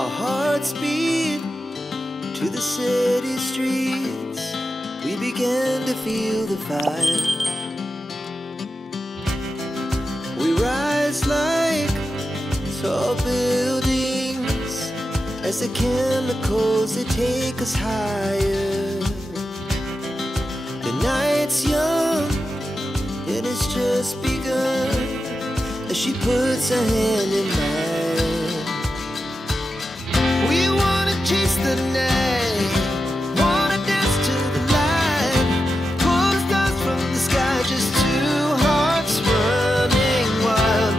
Our hearts beat to the city streets. We began to feel the fire. We rise like tall buildings as the chemicals they take us higher. The night's young, it has just begun as she puts her hand in mine. We wanna chase the night, wanna dance to the light, pull the stars from the sky, just two hearts running wild.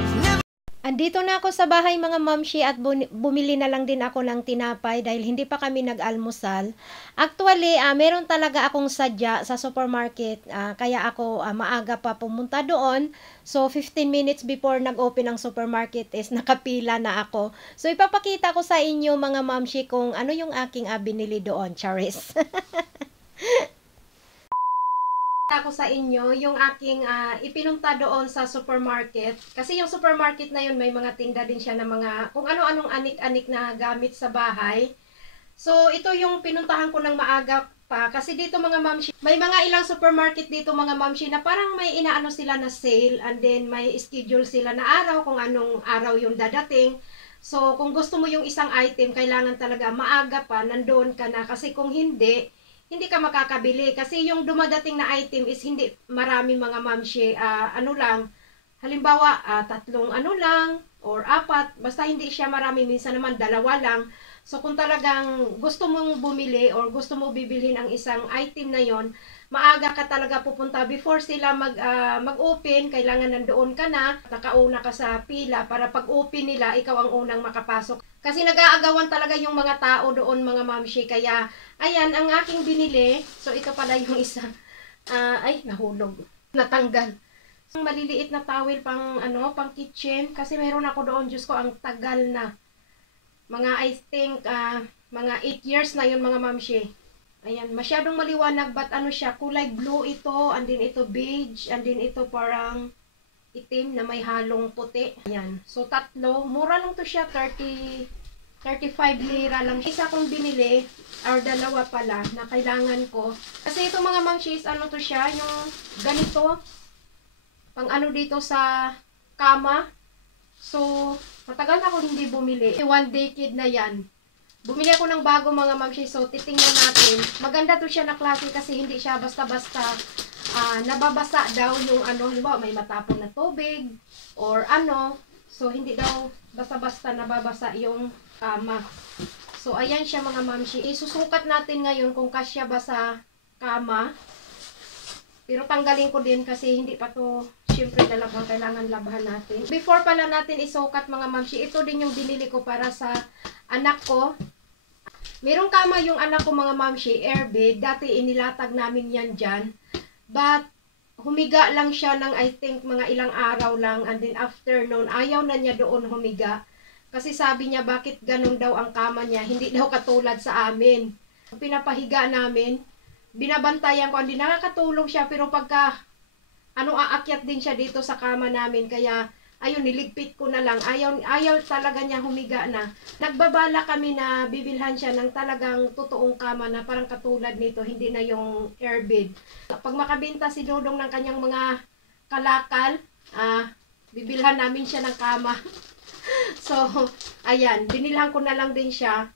Andito na ako sa bahay mga mamshi at bumili na lang din ako ng tinapay dahil hindi pa kami nag-almusal. Actually, meron talaga akong sadya sa supermarket, kaya ako maaga pa pumunta doon. So, 15 minutes before nag-open ang supermarket is nakapila na ako. So, ipapakita ko sa inyo mga mamshi kung ano yung aking binili doon, Charis. Ako sa inyo yung aking ipinunta doon sa supermarket kasi yung supermarket na yun may mga tinda din siya na mga kung ano-anong anik-anik na gamit sa bahay. So ito yung pinuntahan ko ng maaga pa kasi dito mga mamshi may mga ilang supermarket dito mga mamshi na parang may inaano sila na sale and then may schedule sila na araw kung anong araw yung dadating. So kung gusto mo yung isang item kailangan talaga maaga pa nandoon ka na kasi kung hindi ka makakabili kasi yung dumadating na item is hindi marami mga mamshi, ano lang, halimbawa tatlong ano lang or apat, basta hindi siya marami, minsan naman dalawa lang. So kung talagang gusto mong bumili or gusto mo bibilhin ang isang item na yon, maaga ka talaga pupunta before sila mag-open, kailangan nandoon ka na, nakauna ka sa pila para pag-open nila, ikaw ang unang makapasok. Kasi nag-aagawan talaga yung mga tao doon mga mamshi, kaya ayan ang aking binili. So ito pala yung isa, ay nahulog, natanggal. Maliliit na towel pang pang kitchen kasi meron ako doon, Diyos ko ang tagal na. Mga I think mga 8 years na yun mga mamshi. Ayan, masyadong maliwanag but ano siya, kulay blue ito, and then ito beige, and then ito parang itim na may halong puti. Ayan, so tatlo, mura lang to siya, 35 lira lang. Isa kong binili, or dalawa pala, na kailangan ko. Kasi ito mga mamshis, ano to siya, yung ganito, pang ano dito sa kama. So, matagal na ako hindi bumili. 1 decade na yan. Bumili ako ng bago mga mamshi, so titingnan natin. Maganda to siya na klase kasi hindi siya basta-basta nababasa daw yung ano, halimbawa may matapon na tubig or ano. So hindi daw basta-basta nababasa yung kama. So ayan siya mga mamshi. Isusukat natin ngayon kung kasya ba sa kama. Pero tanggalin ko din kasi hindi pa to siyempre lalabhan, kailangan labhan natin. Before pala natin isukat mga mamshi, ito din yung binili ko para sa anak ko. Merong kama yung anak ko mga mamshi, airbed. Dati inilatag namin yan dyan. But, humiga lang siya ng I think mga ilang araw lang. And then after noon, ayaw na niya doon humiga. Kasi sabi niya, bakit ganun daw ang kama niya? Hindi daw katulad sa amin. Pinapahiga namin, binabantayan ko. Hindi nakakatulong siya. Pero pagka, aakyat din siya dito sa kama namin. Kaya, ayun, niligpit ko na lang. Ayaw talaga niya humiga na. Nagbabala kami na bibilhan siya ng talagang totoong kama na parang katulad nito, hindi na yung airbed. Pag makabenta si Dodong ng kanyang mga kalakal, bibilhan namin siya ng kama. So, ayan, binilhan ko na lang din siya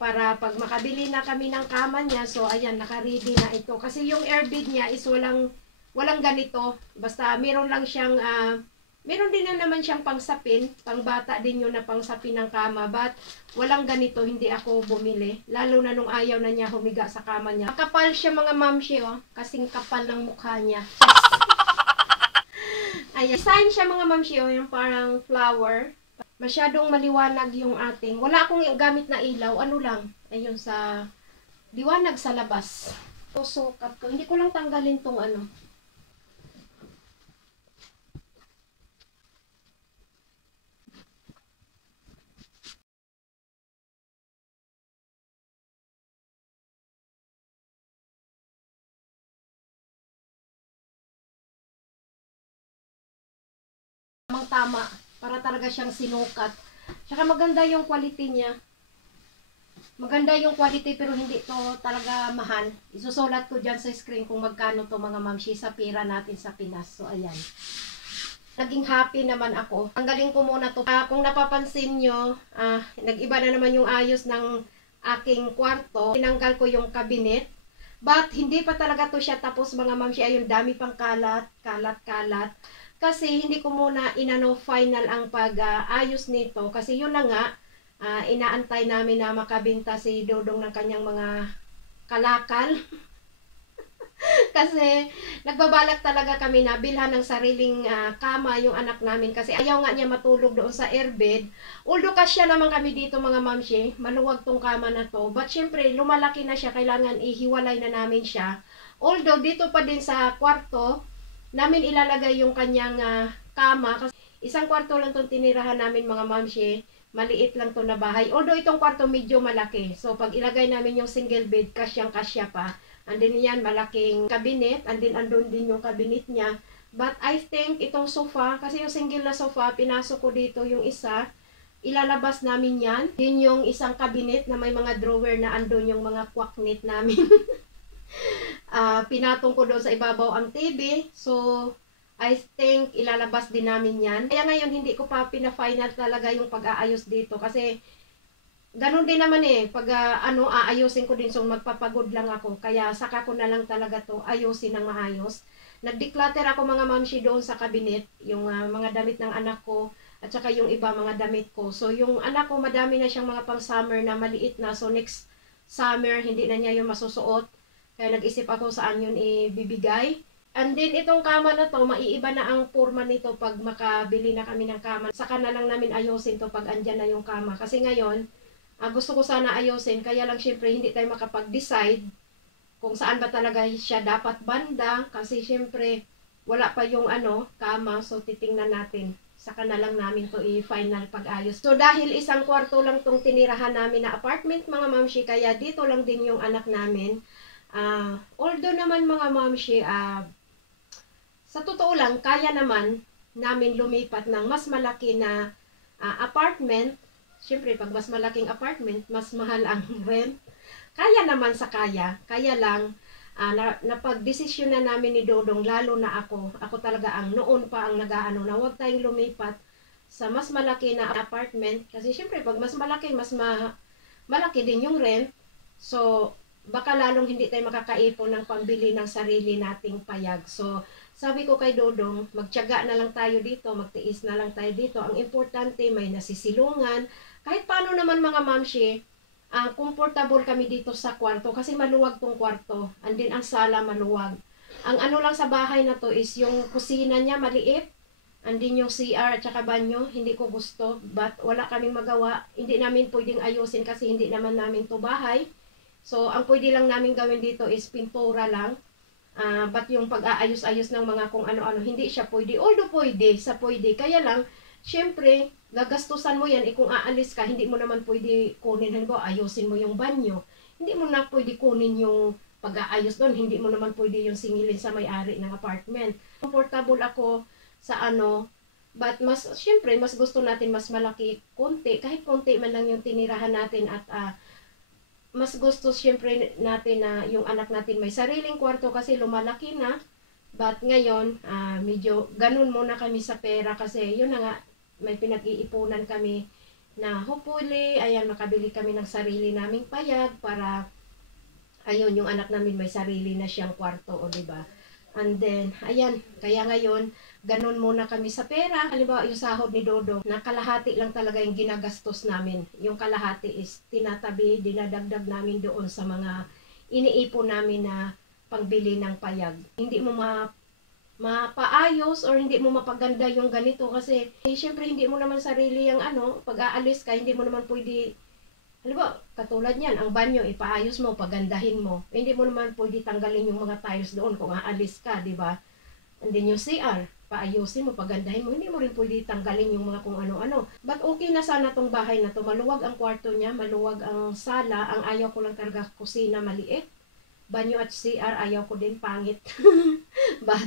para pag makabili na kami ng kama niya. So, ayan, naka-ready na ito. Kasi yung airbed niya is walang ganito. Basta meron lang siyang meron din na naman siyang pangsapin, pangbata din yun na pangsapin ng kama, but walang ganito, hindi ako bumili. Lalo na nung ayaw na niya humiga sa kama niya. Kapal siya mga mamshi, oh, kasing kapal ng mukha niya. Ayan, design siya mga mamshi, oh, yung parang flower. Masyadong maliwanag yung ating, wala akong gamit na ilaw, ano lang, ayun sa, liwanag sa labas. Susukat ko, hindi ko lang tanggalin tong ano. Tama para talaga siyang sinukat. Tsaka maganda yung quality niya. Maganda yung quality pero hindi to talaga mahal. Isusulat ko dyan sa screen kung magkano to mga mamshi sa pira natin sa Pinas. So ayan. Naging happy naman ako. Tanggalin ko muna to. Kung napapansin nyo, nag-iba na naman yung ayos ng aking kwarto. Tinanggal ko yung cabinet. But hindi pa talaga to siya tapos mga mamshi. Ayun, dami pang kalat. Kasi hindi ko muna final ang pag-ayos nito. Kasi yun na nga. Inaantay namin na makabinta si Dodong ng kanyang mga kalakal. Kasi nagbabalak talaga kami na bilhan ng sariling kama yung anak namin. Kasi ayaw nga niya matulog doon sa airbed. Although kasya naman kami dito mga mamshi, maluwag tong kama na to. But syempre, lumalaki na siya, kailangan ihiwalay na namin siya. Although dito pa din sa kwarto, namin ilalagay yung kanyang kama. Kasi isang kwarto lang tong tinirahan namin mga mamshi. Maliit lang to na bahay. Although itong kwarto medyo malaki. So pag ilagay namin yung single bed, kasyang-kasya pa. Andin yan, malaking cabinet. Andun din yung cabinet niya. But I think itong sofa, kasi yung single na sofa, pinasok ko dito yung isa. Ilalabas namin yan. Din yung isang cabinet na may mga drawer na andun yung mga kwaknet namin. Pinatong ko doon sa ibabaw ang TV. So I think ilalabas din namin yan. Kaya ngayon hindi ko pa pina-final talaga yung pag-aayos dito kasi ganun din naman pag aayusin ko din so magpapagod lang ako. Kaya saka ko na lang talaga to ayusin ng maayos. Nag-declutter ako mga mamshi doon sa cabinet, yung mga damit ng anak ko at saka yung iba mga damit ko. So yung anak ko madami na siyang mga pang summer na maliit na, so next summer hindi na niya yung masusuot. Kaya nag-isip ako saan yun ibibigay. And then, itong kama na to, maiiba na ang forma nito pag makabili na kami ng kama. Saka na lang namin ayusin to pag andyan na yung kama. Kasi ngayon, gusto ko sana ayusin. Kaya lang syempre, hindi tayo makapag-decide kung saan ba talaga siya dapat banda. Kasi syempre, wala pa yung kama. So, titingnan natin. Saka na lang namin to i-final pag-ayos. So, dahil isang kwarto lang tong tinirahan namin na apartment, mga mamshi, kaya dito lang din yung anak namin. Although naman mga mamshi, sa totoo lang, kaya naman namin lumipat ng mas malaki na apartment. Siyempre, pag mas malaking apartment, mas mahal ang rent. Kaya naman sa kaya. Kaya lang, napag-desisyon na namin ni Dodong, lalo na ako. Ako talaga noon pa ang nag-aano na huwag tayong lumipat sa mas malaki na apartment. Kasi siyempre, pag mas malaki, malaki din yung rent. So, baka lalong hindi tayo makakaipon ng pambili ng sarili nating payag. So, sabi ko kay Dodong, magtiyaga na lang tayo dito, magtiis na lang tayo dito. Ang importante, may nasisilungan. Kahit paano naman mga mamshi, comfortable kami dito sa kwarto kasi maluwag tong kwarto. And then ang sala maluwag. Ang lang sa bahay na to is yung kusina niya maliit. And then yung CR at saka banyo, hindi ko gusto. But wala kaming magawa. Hindi namin pwedeng ayusin kasi hindi naman namin to bahay. So ang pwede lang namin gawin dito is pintura lang. But yung pag-aayos-ayos ng mga kung ano-ano, hindi siya pwede. Although pwede, kaya lang, syempre, gagastusan mo yan, kung aalis ka, hindi mo naman pwede kunin, halimbawa, ayusin mo yung banyo. Hindi mo na pwede kunin yung pag-aayos doon, hindi mo naman pwede yung singilin sa may-ari ng apartment. Comfortable ako sa but syempre, mas gusto natin mas malaki, konti, kahit konti man lang yung tinirahan natin at mas gusto syempre natin na yung anak natin may sariling kwarto kasi lumalaki na. But ngayon, medyo ganun muna kami sa pera kasi yun na nga, may pinag-iipunan kami na hopefully, ayan, makabili kami ng sarili naming payag para, ayun, yung anak namin may sarili na siyang kwarto, o diba? And then, ayan, kaya ngayon, ganun muna kami sa pera. Halimbawa, yung sahod ni Dodong, na kalahati lang talaga yung ginagastos namin. Yung kalahati is tinatabi, dinadagdag namin doon sa mga iniipon namin na pangbili ng payag. Hindi mo mapaayos or hindi mo mapaganda yung ganito kasi syempre hindi mo naman sarili yung pag-aalis ka, hindi mo naman pwede. Halimbawa, katulad niyan, ang banyo, ipaayos mo, pagandahin mo. Hindi mo naman pwede tanggalin yung mga tiles doon kung aalis ka, di ba? And then yung CR, paayusin mo, pagandahin mo. Hindi mo rin pwede tanggalin yung mga kung ano-ano. But okay na sana tong bahay na to. Maluwag ang kwarto niya, maluwag ang sala. Ang ayaw ko lang talaga kusina maliit. Banyo at CR, ayaw ko din, pangit. But,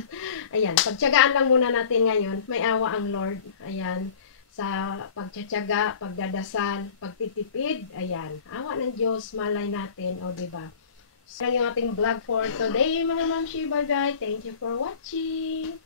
ayan, pagtiyagaan lang muna natin ngayon. May awa ang Lord. Ayan. sa pagtsatsaga, pagdadasal, pagtitipid. Ayan, awa ng Diyos, malay natin, o diba? So, yung ating vlog for today, mga mamshi. Bye-bye. Thank you for watching.